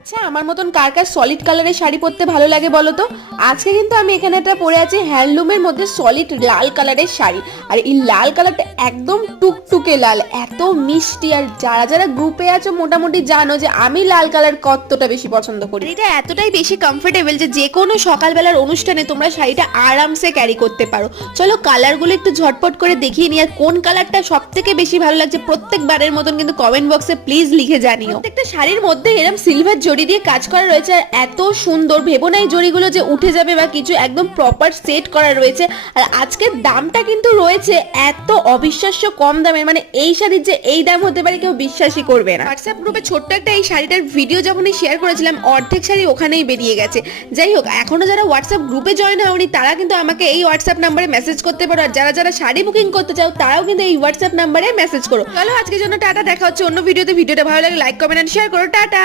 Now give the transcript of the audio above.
আচ্ছা, আমার মতন কার কার সলিড কালারের শাড়ি পরতে ভালো লাগে বলো তো। আজকে কিন্তু আমি এখানে একটা পরে আছি হ্যান্ডলুমের মধ্যে সলিড লাল কালারের শাড়ি। আর এই লাল কালারটা একদম টুকটুকে লাল, এত মিষ্টি। আর যারা যারা গ্রুপে আছো মোটামুটি জানো যে আমি লাল কালার কতটা বেশি পছন্দ করি। এটা এতটাই বেশি কমফোর্টেবল যে যে কোনো সকালবেলার অনুষ্ঠানে তোমরা শাড়িটা আরামসে ক্যারি করতে পারো। চলো কালারগুলো একটু ঝটপট করে দেখিয়ে নিই, আর কোন কালারটা সব থেকে বেশি ভালো লাগছে প্রত্যেকবারের মতন কিন্তু কমেন্ট বক্সে প্লিজ লিখে জানিও। প্রত্যেকটা শাড়ির মধ্যে এরকম সিলভার জড়ি দিয়ে কাজ করা রয়েছে, আর এত সুন্দর, ভেবো না এই জড়িগুলো যে উঠে যাবে বা কিছু, একদম প্রপার সেট করা রয়েছে। আর আজকের দামটা কিন্তু রয়েছে এত অবিশ্বাস্য কম দামের, মানে এই শাড়ির যে এই দাম হতে পারে কেউ বিশ্বাসই করবে না। হোয়াটসঅ্যাপ গ্রুপে ছোট্ট একটা এই শাড়িটার ভিডিও যখনই শেয়ার করেছিলাম অর্ধেক শাড়ি ওখানেই বেরিয়ে গেছে। যাই হোক, এখনো যারা হোয়াটসঅ্যাপ গ্রুপে জয়েন হওনি তারা কিন্তু আমাকে এই হোয়াটসঅ্যাপ নাম্বারে মেসেজ করতে পারো, আর যারা যারা শাড়ি বুকিং করতে চাও তারাও কিন্তু এই হোয়াটসঅ্যাপ নাম্বারে মেসেজ করো। চলো আজকের জন্য টাটা, দেখা হচ্ছে অন্য ভিডিওতে। ভিডিওটা ভালো লাগে লাইক কমেন্ট এন্ড শেয়ার করো। টাটা।